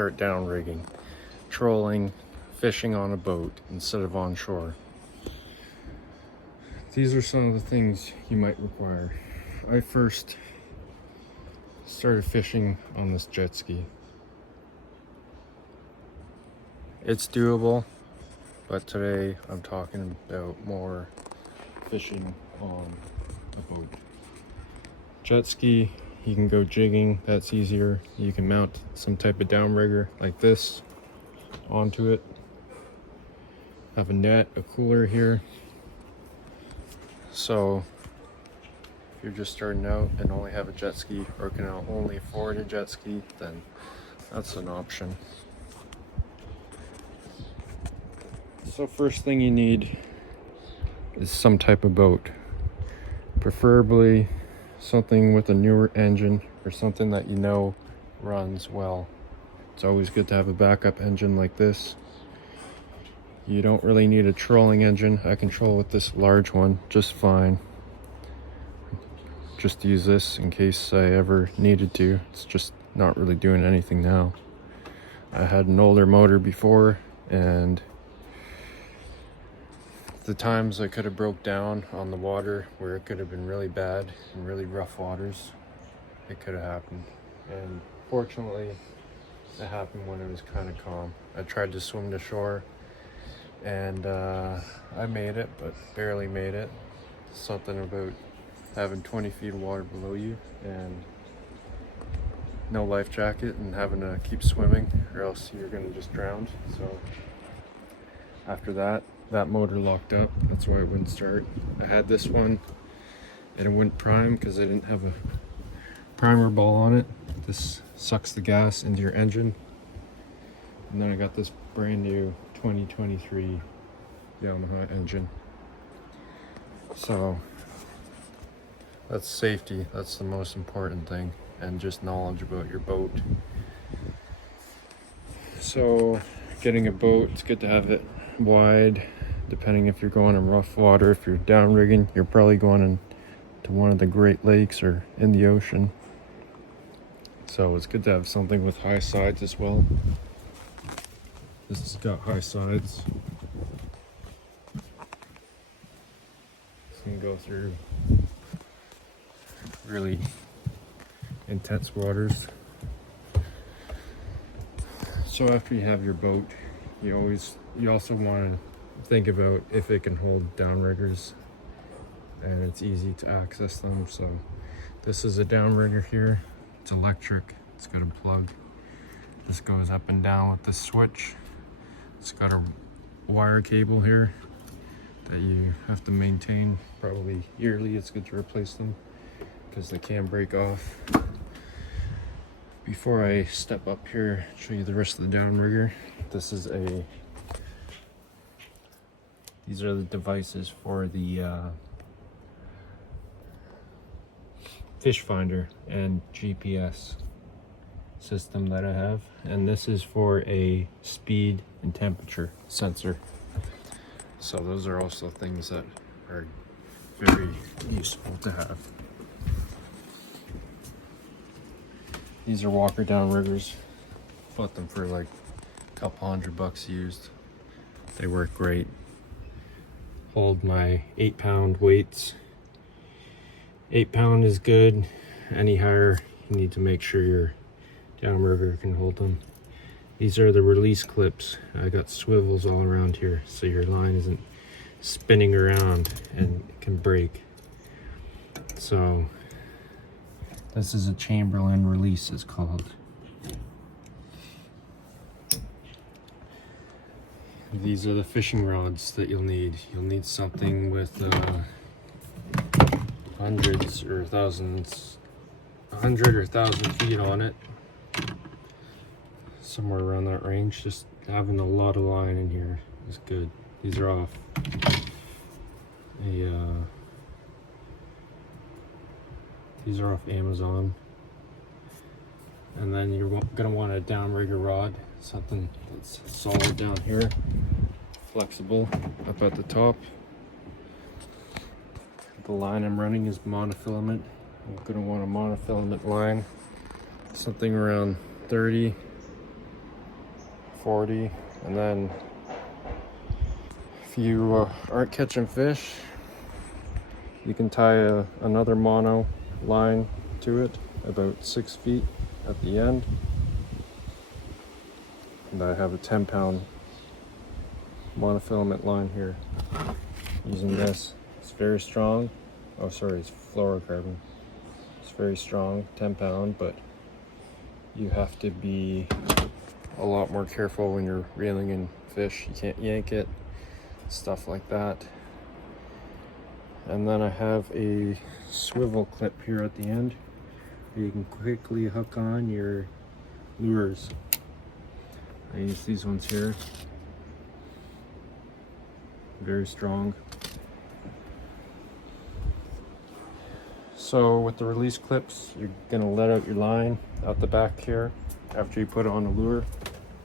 start downrigging, trolling, fishing on a boat instead of on shore. These are some of the things you might require. I first started fishing on this jet ski. It's doable, but today I'm talking about more fishing on a boat. Jet ski, you can go jigging, that's easier. You can mount some type of downrigger like this onto it. Have a net, a cooler here. So if you're just starting out and only have a jet ski or can only afford a jet ski, then that's an option. So first thing you need is some type of boat. Preferably something with a newer engine or something that you know runs well. It's always good to have a backup engine like this. You don't really need a trolling engine. I can troll with this large one just fine. Just use this in case I ever needed to. It's just not really doing anything now. I had an older motor before, and the times I could have broke down on the water where it could have been really bad in really rough waters, it could have happened. And fortunately, it happened when it was kind of calm. I tried to swim to shore and I made it, but barely made it. Something about having 20 feet of water below you and no life jacket and having to keep swimming or else you're gonna just drown. So after that motor locked up. That's why it wouldn't start. I had this one and it wouldn't prime because I didn't have a primer ball on it. This sucks the gas into your engine. And then I got this brand new 2023 Yamaha engine. So that's safety. That's the most important thing, and just knowledge about your boat. So getting a boat, it's good to have it wide, depending if you're going in rough water. If you're downrigging, you're probably going into one of the Great Lakes or in the ocean. So it's good to have something with high sides as well. This has got high sides. This can go through really intense waters. So after you have your boat, you also want to think about if it can hold downriggers and it's easy to access them. So this is a downrigger here. It's electric. It's got a plug. This goes up and down with the switch. It's got a wire cable here that you have to maintain probably yearly. It's good to replace them because they can break off. Before I step up here and show you the rest of the downrigger, these are the devices for the fish finder and GPS system that I have, and this is for a speed and temperature sensor. So those are also things that are very useful to have. These are Walker downriggers. Bought them for like a couple $100 used. They work great. Hold my 8-pound weights. 8-pound is good. Any higher, you need to make sure your downrigger can hold them. These are the release clips. I got swivels all around here so your line isn't spinning around and it can break. So this is a Chamberlain release, it's called. These are the fishing rods that you'll need. You'll need something with hundreds or thousands, 100 or 1,000 feet on it. Somewhere around that range. Just having a lot of line in here is good. These are off these are off Amazon. And then you're gonna want a downrigger rod, something that's solid down here, flexible up at the top. The line I'm running is monofilament. I'm gonna want a monofilament line, something around 30 40. And then if you aren't catching fish, you can tie another mono line to it about 6 feet at the end. And I have a 10-pound monofilament line here using this. It's very strong. Oh, sorry, it's fluorocarbon. It's very strong, 10-pound, but you have to be a lot more careful when you're reeling in fish. You can't yank it, stuff like that. And then I have a swivel clip here at the end. You can quickly hook on your lures. I use these ones here. Very strong. So with the release clips, you're gonna let out your line out the back here after you put it on the lure.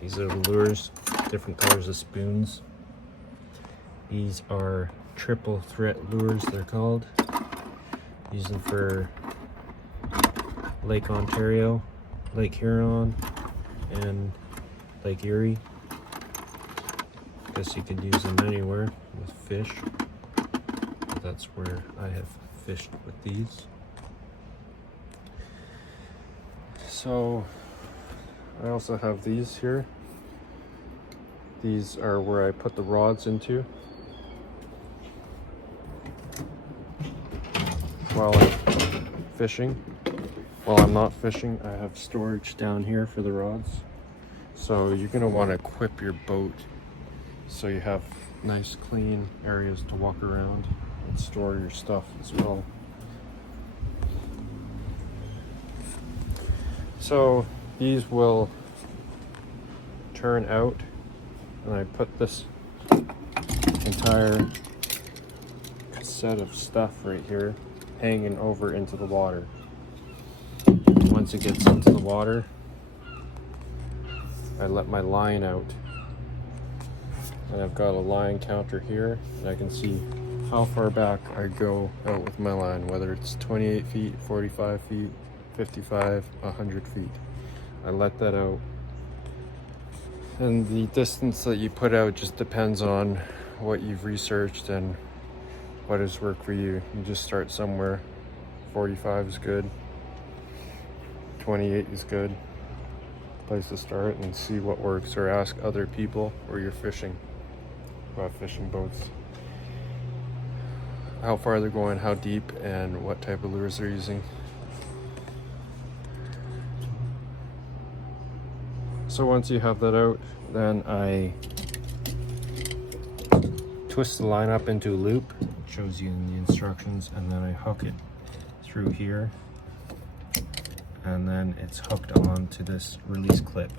These are the lures, different colors of spoons. These are triple threat lures, they're called. Use them for Lake Ontario, Lake Huron, and Lake Erie. Guess you could use them anywhere with fish. That's where I have fished with these. So I also have these here. These are where I put the rods into while I'm fishing. While I'm not fishing, I have storage down here for the rods. So you're gonna want to equip your boat so you have nice clean areas to walk around and store your stuff as well. So these will turn out, and I put this entire set of stuff right here hanging over into the water. Once it gets into the water, I let my line out, and I've got a line counter here, and I can see how far back I go out with my line, whether it's 28 feet, 45 feet, 55, 100 feet. I let that out, and the distance that you put out just depends on what you've researched and what has worked for you. You just start somewhere. 45 is good, 28 is good place to start, and see what works, or ask other people where you're fishing, who have fishing boats, how far they're going, how deep, and what type of lures they're using. So once you have that out, then I twist the line up into a loop. It shows you in the instructions, and then I hook it through here, and then it's hooked on to this release clip,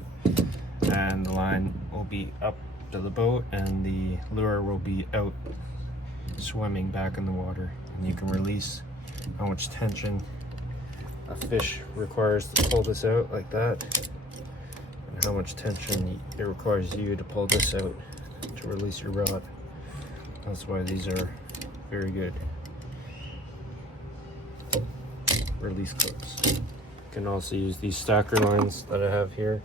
and the line will be up to the boat and the lure will be out swimming back in the water, and you can release how much tension a fish requires to pull this out like that, and how much tension it requires you to pull this out to release your rod. That's why these are very good release clips. You can also use these stacker lines that I have here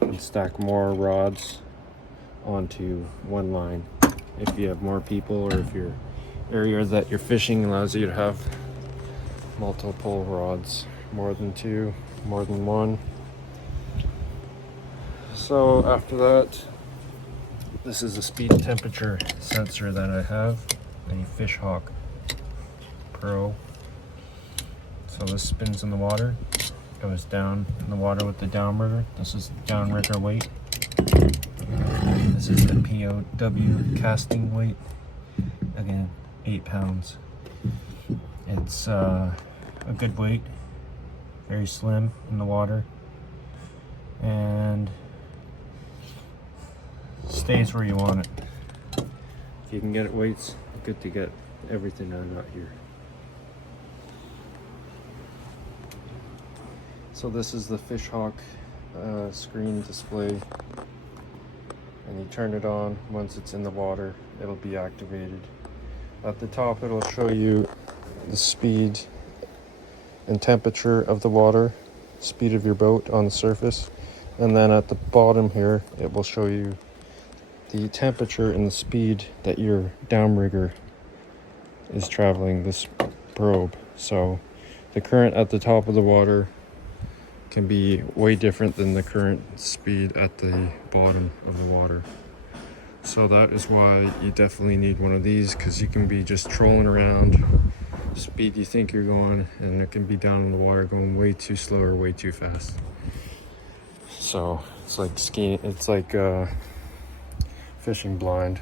and stack more rods onto one line. If you have more people, or if your area that you're fishing allows you to have multiple rods, more than two, more than one. So after that, this is a speed temperature sensor that I have, a Fishhawk Pro. So this spins in the water, goes down in the water with the downrigger. This is downrigger weight. This is the POW casting weight. Again, 8 pounds. It's a good weight, very slim in the water, and stays where you want it. If you can get it weights, good to get everything I got here. So this is the Fishhawk screen display, and you turn it on. Once it's in the water, it'll be activated. At the top, it'll show you the speed and temperature of the water, speed of your boat on the surface, And then at the bottom here, it will show you the temperature and the speed that your downrigger is traveling this probe. So the current at the top of the water can be way different than the current speed at the bottom of the water. So that is why you definitely need one of these, because you can be just trolling around speed you think you're going, and it can be down in the water going way too slow or way too fast. So it's like skiing, it's like fishing blind.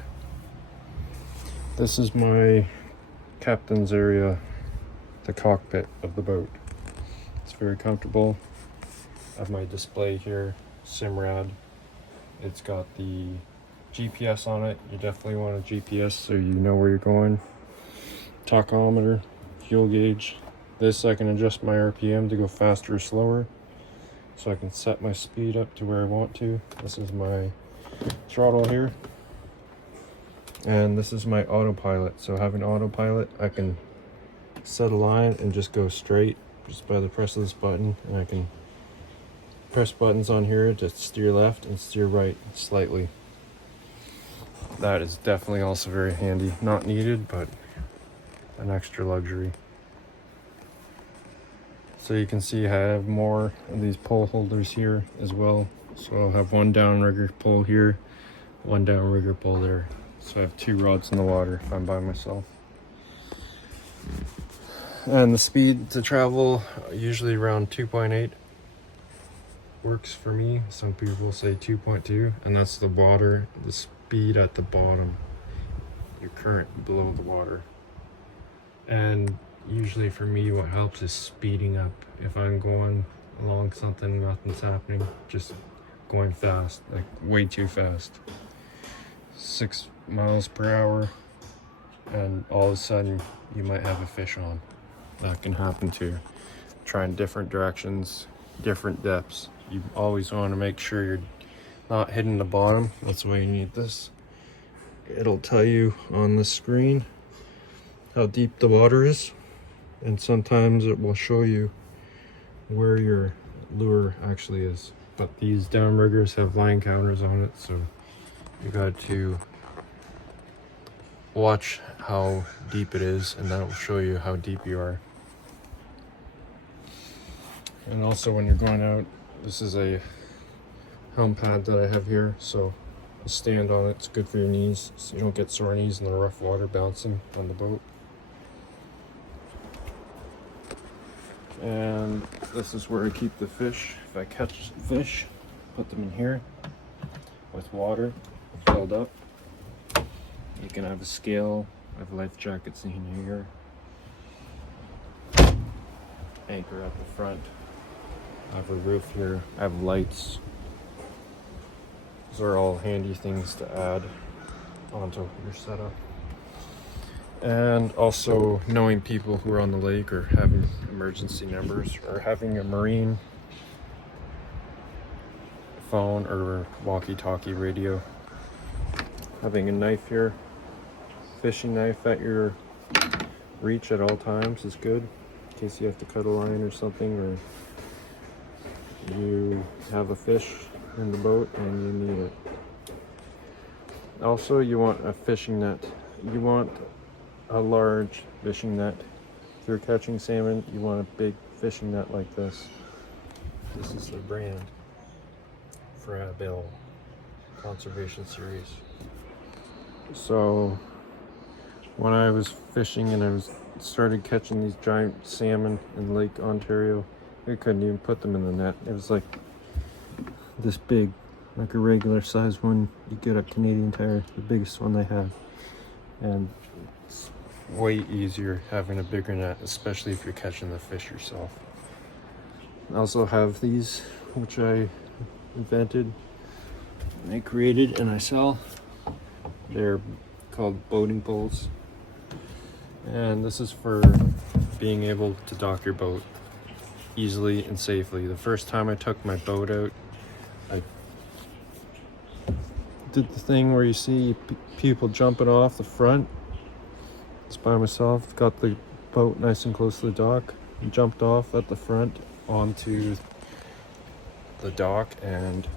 This is my captain's area, the cockpit of the boat. It's very comfortable. I have my display here, Simrad. It's got the GPS on it. You definitely want a GPS so you know where you're going. Tachometer, fuel gauge. This I can adjust my RPM to go faster or slower, so I can set my speed up to where I want to. This is my throttle here, and this is my autopilot. So having autopilot, I can set a line and just go straight just by the press of this button, and I can press buttons on here to steer left and steer right slightly. That is definitely also very handy. Not needed, but an extra luxury. So you can see I have more of these pole holders here as well. So I'll have one downrigger pole here, one downrigger pole there. So I have two rods in the water if I'm by myself. And the speed to travel, usually around 2.8 works for me. Some people say 2.2, and that's the water, the speed at the bottom, your current below the water. And usually for me, what helps is speeding up. If I'm going along something, nothing's happening, just going fast, like way too fast, 6 miles per hour, and all of a sudden you might have a fish on. That can happen too. Trying different directions, different depths. You always want to make sure you're not hitting the bottom. That's why you need this. It'll tell you on the screen how deep the water is, and sometimes it will show you where your lure actually is. But these downriggers have line counters on it, so you got to watch how deep it is, and that will show you how deep you are. And also when you're going out, this is a helm pad that I have here, so you stand on it. It's good for your knees, so you don't get sore knees in the rough water bouncing on the boat. And this is where I keep the fish. If I catch fish, put them in here with water filled up. You can have a scale. I have life jackets in here. Anchor at the front. I have a roof here. I have lights. Those are all handy things to add onto your setup. And also knowing people who are on the lake, or having emergency numbers, or having a marine phone or walkie-talkie radio. Having a knife here, fishing knife at your reach at all times is good, in case you have to cut a line or something, or you have a fish in the boat and you need it. Also, you want a fishing net. You want a large fishing net. If you're catching salmon, you want a big fishing net like this. This is the brand Frabill Conservation Series. So when I was fishing and I started catching these giant salmon in Lake Ontario, I couldn't even put them in the net. It was like this big, like a regular size one you get at Canadian Tire, the biggest one they have. And it's way easier having a bigger net, especially if you're catching the fish yourself. I also have these, which I invented, and I created, and I sell. They're called boating poles. And this is for being able to dock your boat easily and safely. The first time I took my boat out, I did the thing where you see people jumping off the front. It's by myself, got the boat nice and close to the dock, and jumped off at the front onto the dock and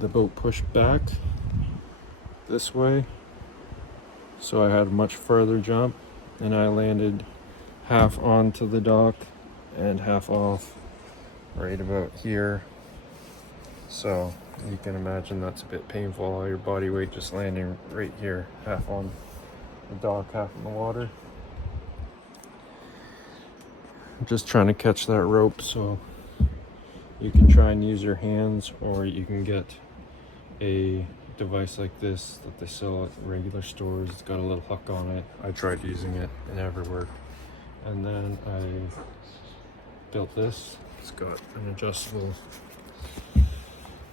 the boat pushed back this way. So I had a much further jump, and I landed half onto the dock and half off right about here. So you can imagine that's a bit painful, all your body weight just landing right here, half on the dock, half in the water. I'm just trying to catch that rope, so you can try and use your hands, or you can get a device like this that they sell at regular stores. It's got a little hook on it. I tried using it, it never worked. And then I built this. It's got an adjustable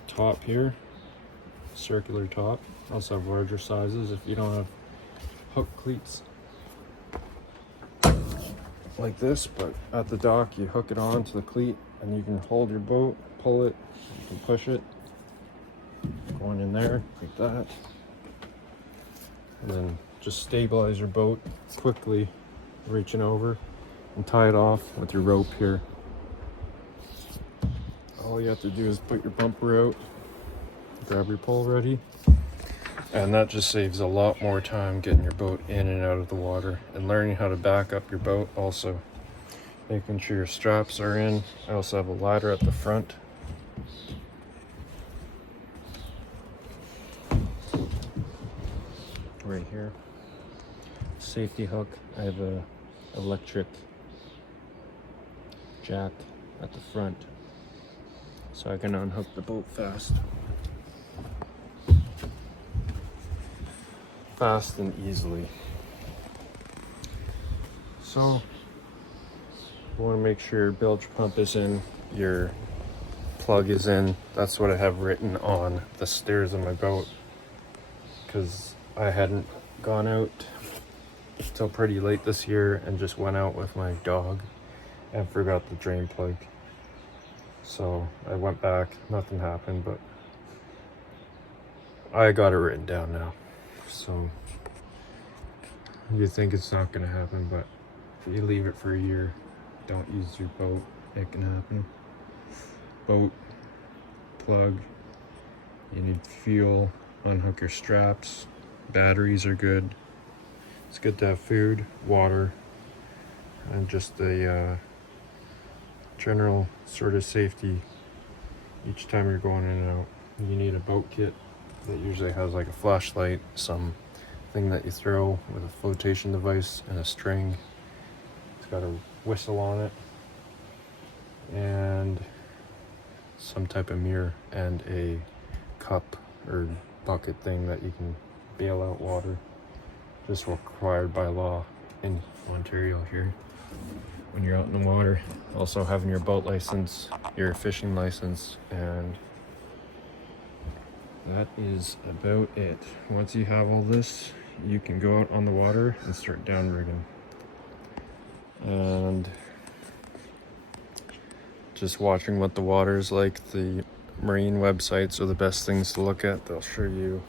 top here, circular top. Also have larger sizes if you don't have hook cleats like this, but at the dock you hook it on to the cleat and you can hold your boat, pull it, you can push it going in there like that, and then just stabilize your boat quickly, reaching over, and tie it off with your rope here. All you have to do is put your bumper out, grab your pole ready, and that just saves a lot more time getting your boat in and out of the water, and learning how to back up your boat, also making sure your straps are in. I also have a ladder at the front. Right here, safety hook. I have a electric jack at the front, so I can unhook the boat fast and easily. So you want to make sure your bilge pump is in, your plug is in. That's what I have written on the stairs of my boat, because I hadn't gone out till pretty late this year and just went out with my dog and forgot the drain plug. So I went back, nothing happened, but I got it written down now. So you think it's not gonna happen, but if you leave it for a year, don't use your boat, it can happen. Boat, plug, you need fuel, unhook your straps, batteries are good. It's good to have food, water, and just a general sort of safety each time you're going in and out. You need a boat kit that usually has like a flashlight, some thing that you throw with a flotation device and a string. It's got a whistle on it and some type of mirror and a cup or bucket thing that you can bail out water. Just required by law in Ontario here when you're out in the water. Also having your boat license, your fishing license, and that is about it. Once you have all this, you can go out on the water and start downrigging. And just watching what the water is like, the marine websites are the best things to look at. They'll show you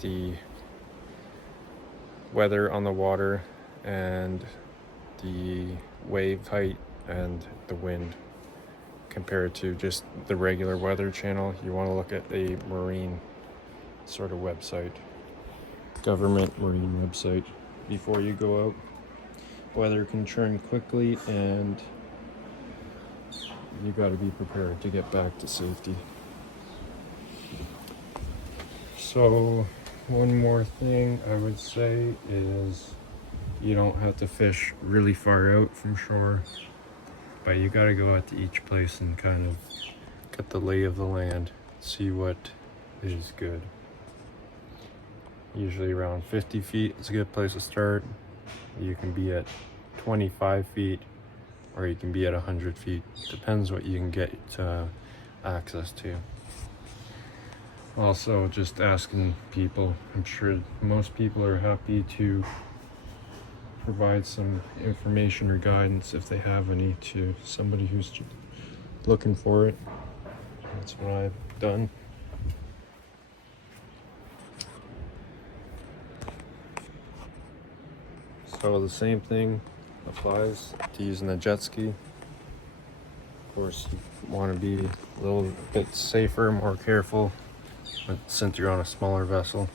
the weather on the water and the wave height and the wind compared to just the regular weather channel. You want to look at a marine sort of website, government marine website, before you go out. Weather can turn quickly and you got to be prepared to get back to safety. So one more thing I would say is you don't have to fish really far out from shore, but you got to go out to each place and kind of get the lay of the land, see what is good. Usually around 50 feet is a good place to start. You can be at 25 feet or you can be at 100 feet. Depends what you can get access to. Also, just asking people. I'm sure most people are happy to provide some information or guidance if they have any to somebody who's looking for it. That's what I've done. So the same thing applies to using the jet ski. Of course, you want to be a little bit safer, more careful, since you're on a smaller vessel.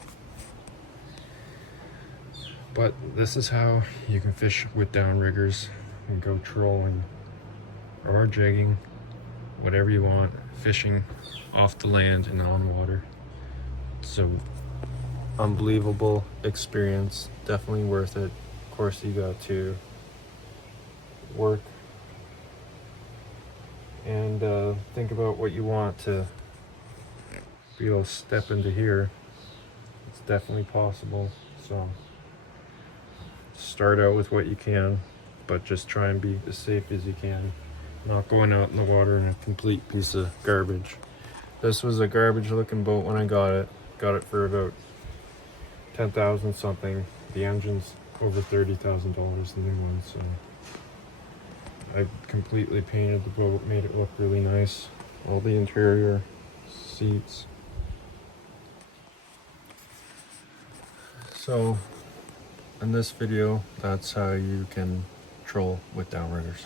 But this is how you can fish with downriggers and go trolling or jigging, whatever you want, fishing off the land and on water. So unbelievable experience, definitely worth it. Of course, you got to work and think about what you want to be able to step into here. It's definitely possible. So start out with what you can, but just try and be as safe as you can. Not going out in the water in a complete piece of garbage. This was a garbage looking boat when I got it. Got it for about 10,000 something. The engine's over $30,000, the new one. So I completely painted the boat, made it look really nice. All the interior seats. So in this video, that's how you can troll with downriggers.